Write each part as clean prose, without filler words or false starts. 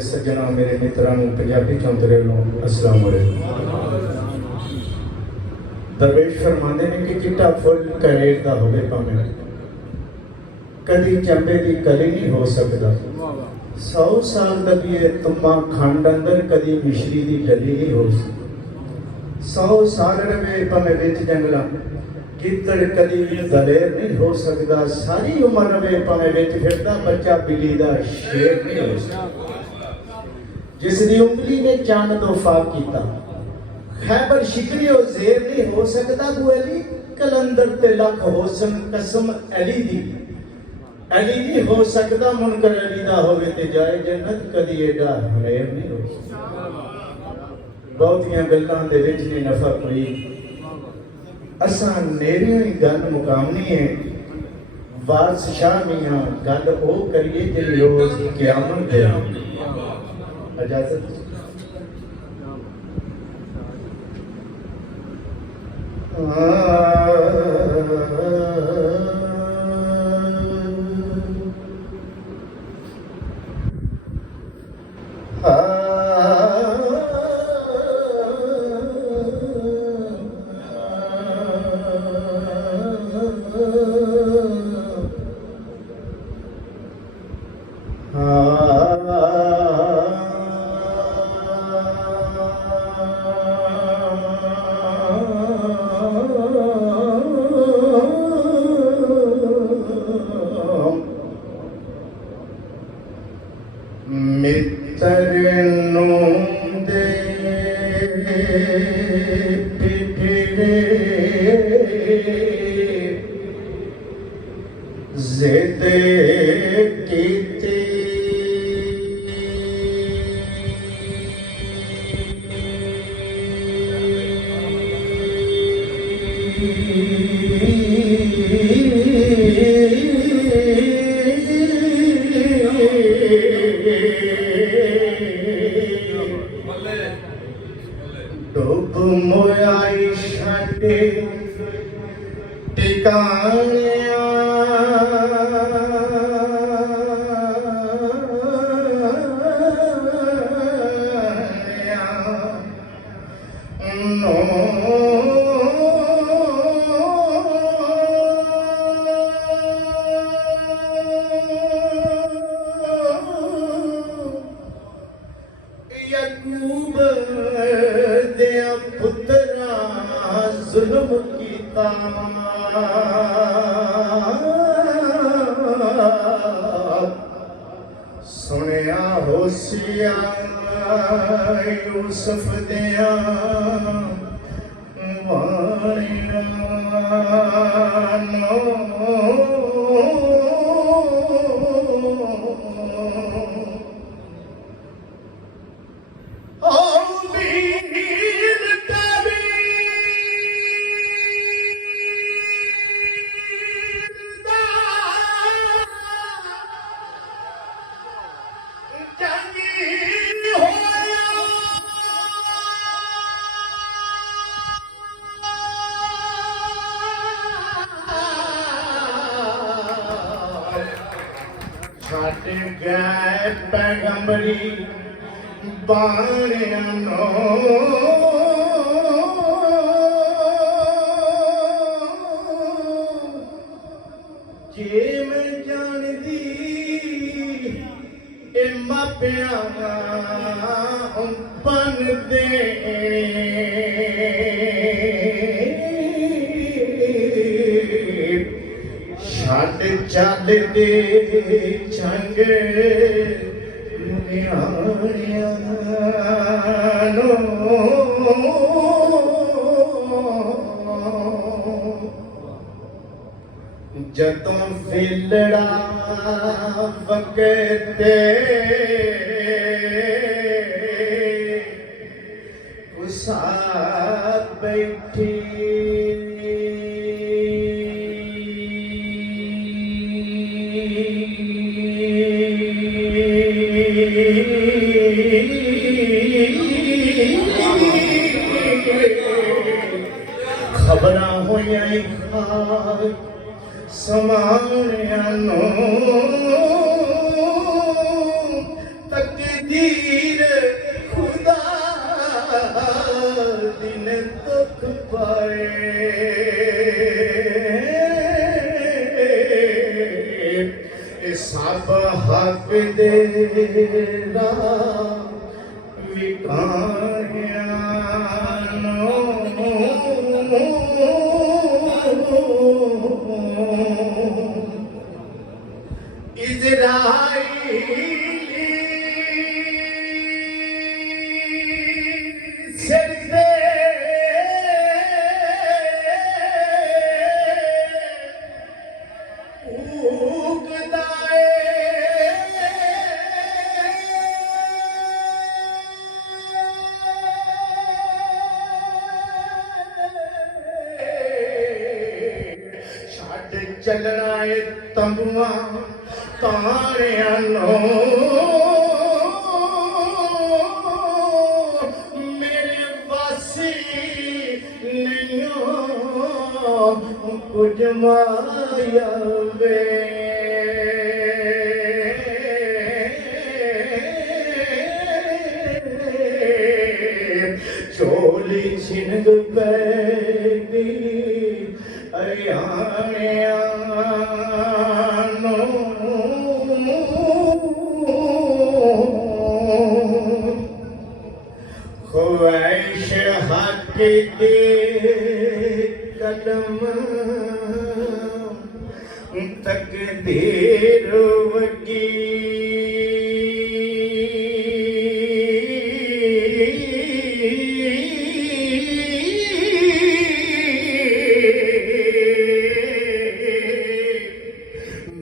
सज्जना मेरे मित्रों पंजाबी चौंतरे वालों अस्सलाम वालेकुम। दरवेश फरमाते हैं कि चिट्टा फुल कनेर का होवे भावें कदी चंबे की कली नहीं हो सकता। 100 साल दबीए तुम्बा खंड अंदर कदी मिश्री की डली नहीं हो सकती। 100 साल रवे भावें विच जंगला गिद्दड़ कदी भी दलेर नहीं हो सकता। सारी उम्र रवे भावें विच फिरदा बच्चा बिल्ली का शेर नहीं हो सकता। जिसकी उंगली ने चंद तो फाक किया खैबर शिकरी और जेर नहीं हो सकता। तू अली कलंदर ते लख होसन कसम अली दी अली नहीं हो सकता। मुनकर अली दा होवे ते जाए जन्नत कदी एडा हमेर नहीं हो सकता। बहुतियां गल्लां दे विच नहीं नफा कोई असां नेरियों ही गल मुकामनी है। वारस शाह मियां गल ओ करिए जिहड़ी रोज क़यामत दे इजाजत डुब मोयाई छाटे टिकाणिया जुल्म कीता सुनिया होशिया यूसुफ दिया वाणियां छट गए पैगंबरी बाणियां जे मैं जानदी ए मापिया बन दे छड़ चल दे चंग जतों फिलड़ा वगते कुसा बैठी खबरा होया समाया तक तकदीर खुदा दिन दुख पाए सब हक दे चलना है तंबुआ तारिया नो मेरे वासी नहीं कुछ माया वे चोली छिनग पैगी अरियाणिया ख्वाहिश हक के कदम तकदीर वगी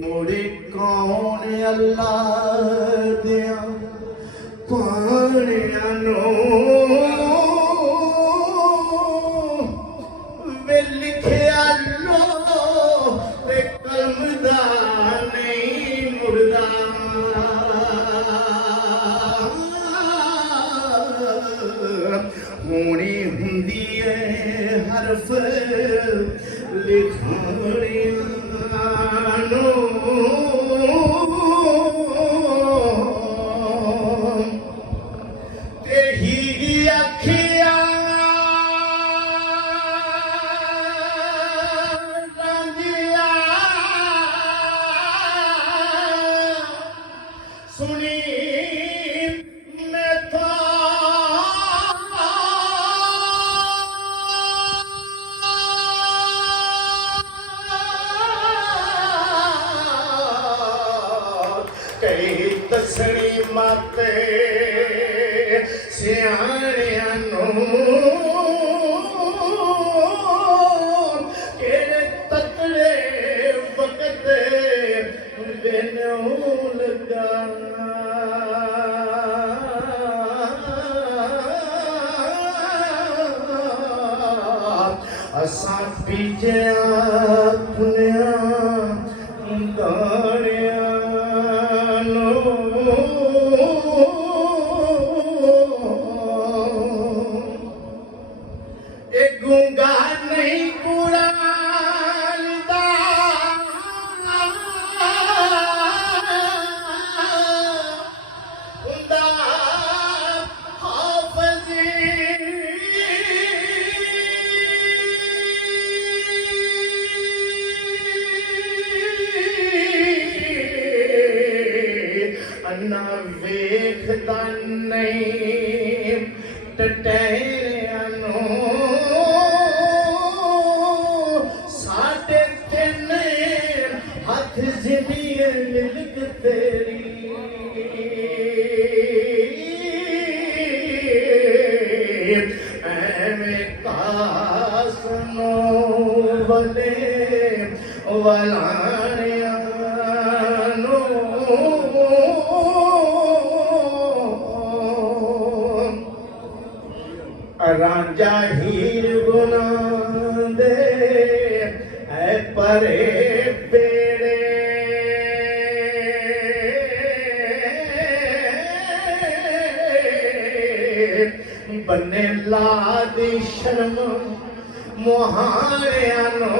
मुड़े कौन अल्लाह दिया पानिया नो वे लिखिया लो ते कलमदा नहीं मुड़दा होनी हुंदी है हरफ लिखानिया नो सुनी मैं तो कई दसनी माते सियाणिया नो केड़े तकड़े वक्त देनों लगा असा पीजे अपने दानिया नो एक गूंगा नहीं कुरानदा उंदा हाफजी अन्ना वेखदा नहीं टटैया नो साढ़े तीन हथ जिनिए मिलक तेरी ऐवें कासनो वले वलानिया नो राजा हीर गुना दे है परे बेड़े बने लादी शर्म मुहारिया नो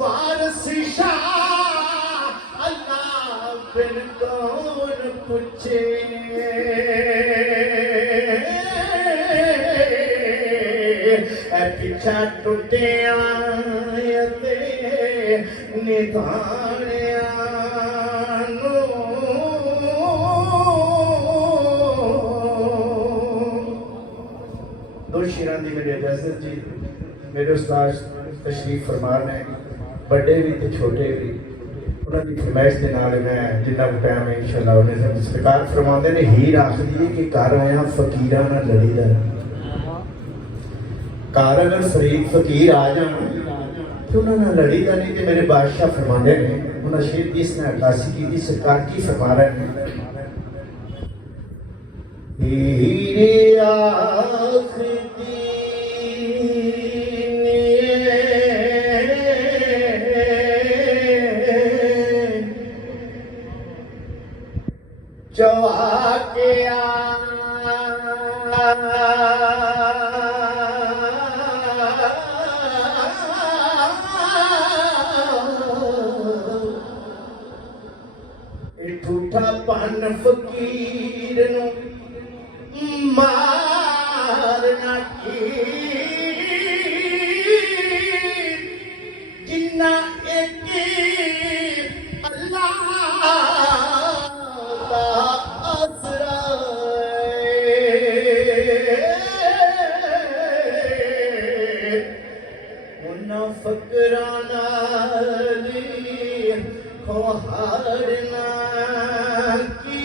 वारसी शाह अल्लाह बिन कौन पूछे पिछा टुटिया निधानिया दो शेरां दी मेरी इजाजत जी। मेरे उस्ताद तशरीफ फरमा ने बड़े भी ते छोटे भी उन्होंने फरमाइश के नाल मैं जिन्ना को टाइम है इंशाअल्लाह उन्हें सब सरकार फरमाते ने हीर आखदी है कि घर आया फकीरां नाल लड़ीदा घर अगर फरीक फकीर आ जान तो उन्होंने लड़ीदा नहीं तो मेरे बादशाह फरमाते ने उन्होंने शेर की इसने अक्कासी की थी सरकार की फरमा रहे हैं हीरे आखदी चवा के ठूठा पन फकीर नू मारना की जिन्ना एक अल्लाह दा आसरा उन्ना फकरां नाल खोहारना की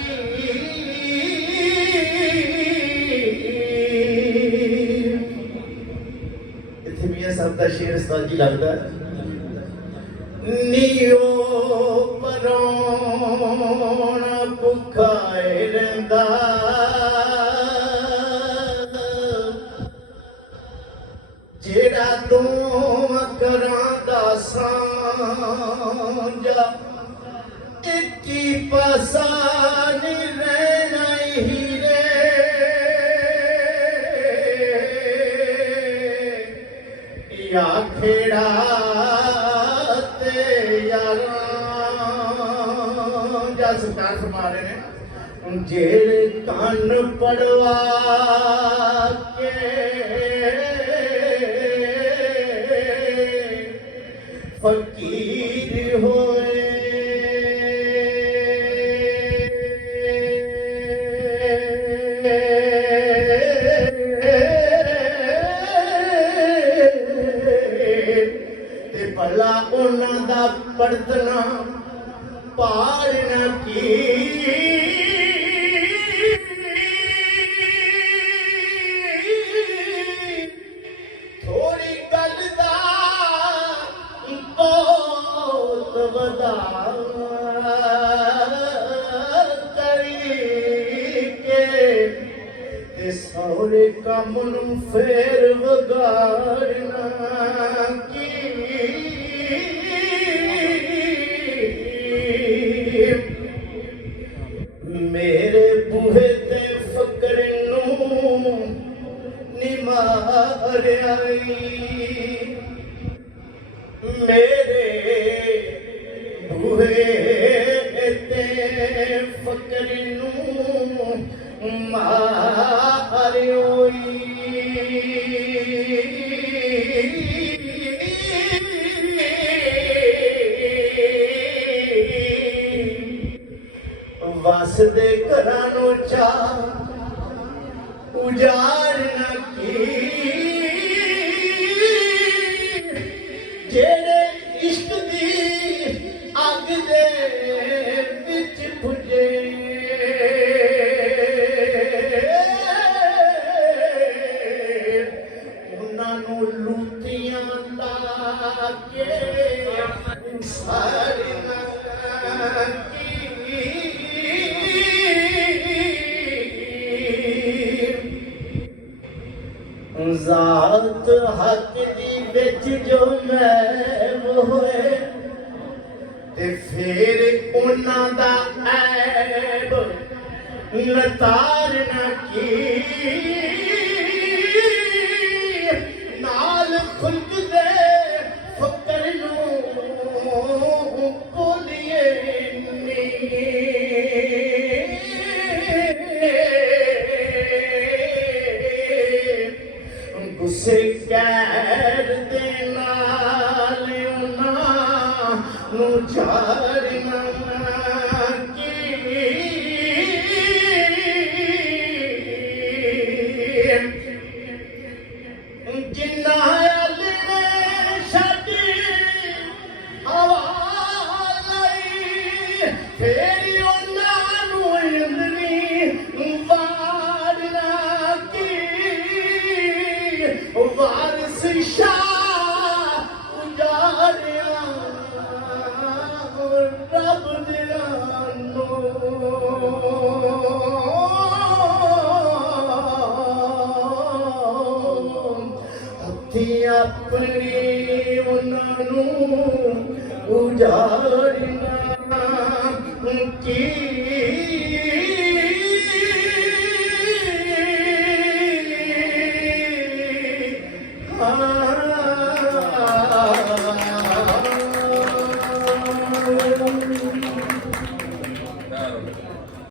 इत्थे मियां साहब दा शेर उस्ताद जी लगदा नीओ परोना भुखाए रहिंदा जेड़ा तू करां दा सांझा एक ही पासा नहीं रहना हीरे या खेड़ा ते यारां जा सरकार फरमा रहे ने जेड़े कान पड़वा के फकीर होए ते भला उन्हां दा पड़तना पालना की थोड़ी गल दा बहुत वदा करी के ते सौरे कम नू फेर वगाड़ना की मेरे बूहे ते फकर नू निमारिया मेरे बूहे ते फकर नू मारियोई वस दे घरां नू चा उजाड़ना की जेड़े इश्क दी अग दे विच भुजे उन्हां नू लूटियां ला के साड़ना ज़ात हक दी विच जो महब होए ते फिर उन्हां दा ऐब नतारना की नाल खुल्क दे फकर नू बोलिए नी ਹੱਥੀਂ ਆਪਣੀ ਉਹਨਾਂ ਨੂੰ ਉਜਾੜਨਾ ਕੀ